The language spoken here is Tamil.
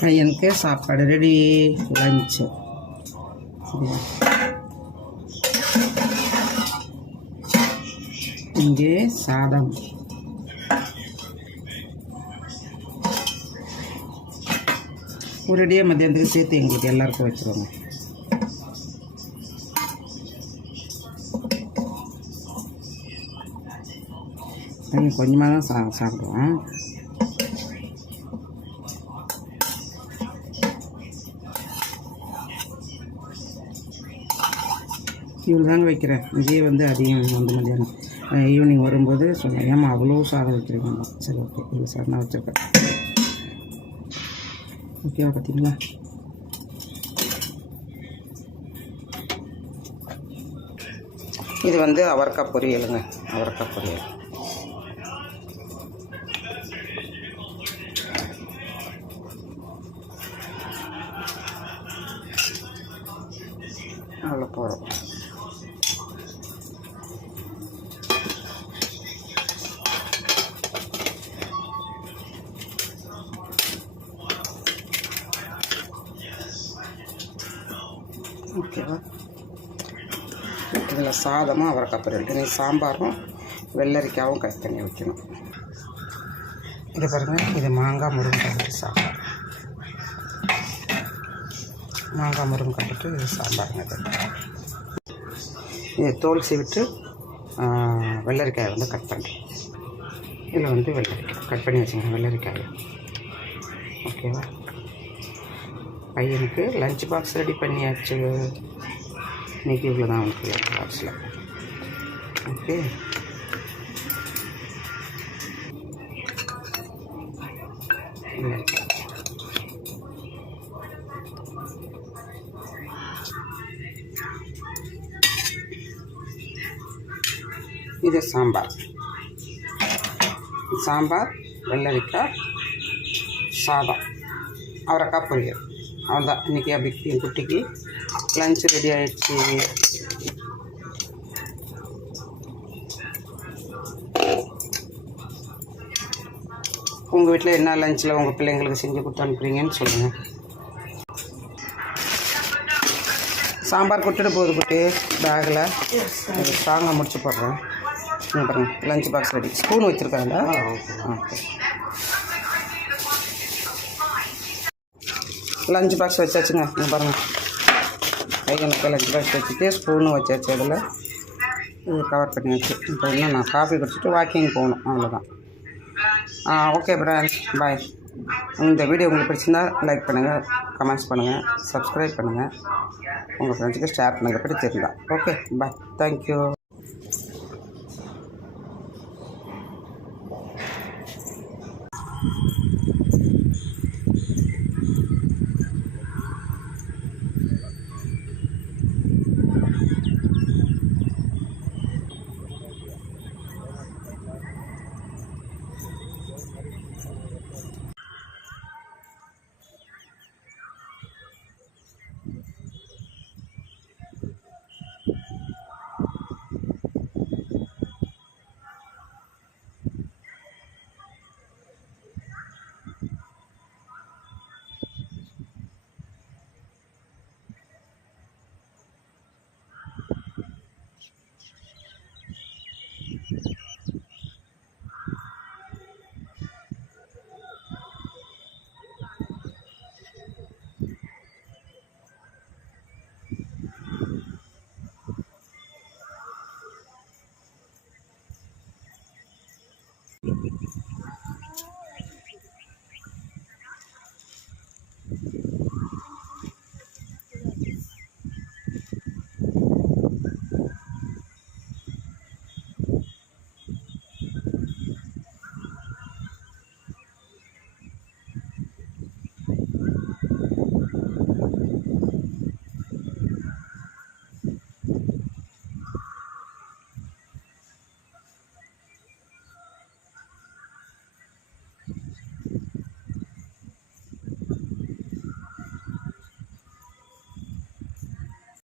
பையனுக்கு சாப்பாடு ரெடி, லஞ்சு. இங்கே சாதம். ஒரேடியாக மத்தியானத்துக்கு சேர்த்து எங்களுக்கு எல்லாருக்கும் வச்சுருவாங்க. கொஞ்சமாக தான் சாப்பிடுவோம். இவ்வளோ தாங்க வைக்கிறேன். இங்கேயே வந்து அதிகம் வந்து மத்தியானம் ஈவினிங் வரும்போது சொன்னேன், ஏமா அவ்வளோ சாதம் வச்சுருக்கீங்க. சரி, ஓகே, இவ்வளோ சாதம் நான் வச்சுருக்கேன். ஓகேவா? பார்த்தீங்களா? இது வந்து அவரைக்காய் பொரியலுங்க. அவரைக்காய் பொரியல். அவ்வளோ போகிறோம். ஓகேவா? இதில் சாதமும் அவரைக்காய் பொரியல். இனி சாம்பாரும் வெள்ளரிக்காவும் கட் பண்ணி வைக்கணும். இது பாருங்கள், இது மாங்காய் முருங்கக்காய் விட்டு சாம்பார். மாங்காய் முருங்கக்காய் விட்டு இது சாம்பாருங்க. இது தோல் சீவிட்டு வெள்ளரிக்காயை வந்து கட் பண்ணுறேன். இதில் வந்து வெள்ளரிக்காய் கட் பண்ணி வச்சுங்க. வெள்ளரிக்காய். ஓகேவா? பையனுக்கு லஞ்ச் பாக்ஸ் ரெடி பண்ணியாச்சு. இன்றைக்கி இவ்வளோ தான் அவனுக்கு லஞ்ச் பாக்ஸில். ஓகே, இது சாம்பார். சாம்பார், வெள்ளரிக்காய், சாதம், அவரைக்காய் பொரியல். அவ்வளோதான். இன்றைக்கி அப்படி என் குட்டிக்கு லஞ்ச் ரெடி ஆகிடுச்சு. உங்கள் வீட்டில் என்ன லஞ்சில் உங்கள் பிள்ளைங்களுக்கு செஞ்சு கொடுத்து அனுப்புறீங்கன்னு சொல்லுங்கள். சாம்பார் கொடுத்துட்டு போகுது குட்டி பேக்கில். ஸ்ட்ராங்காக முடிச்சு போடுறேன். பாருங்கள், லஞ்ச் பாக்ஸ் ரெடி. ஸ்பூன் வச்சுருக்காங்களா? ஓகே. லஞ்ச் பாக்ஸ் வச்சாச்சுங்க. இங்கே பாருங்கள், பையனுக்கு லஞ்ச் பாக்ஸ் வச்சுட்டு ஸ்பூனும் வச்சாச்சு. அதில் இது கவர் பண்ணி வச்சு. இப்போ இன்னும் நான் காஃபி குடிச்சிட்டு வாக்கிங் போகணும். அவ்வளோதான். ஓகே ஃப்ரெண்ட்ஸ், பாய். இந்த வீடியோ உங்களுக்கு பிடிச்சிருந்தா லைக் பண்ணுங்கள், கமெண்ட்ஸ் பண்ணுங்கள், சப்ஸ்கிரைப் பண்ணுங்கள், உங்கள் ஃப்ரெண்ட்ஸுக்கு ஷேர் பண்ணுங்கள் பிடிச்சிருந்தா. ஓகே, பாய். தேங்க்யூ.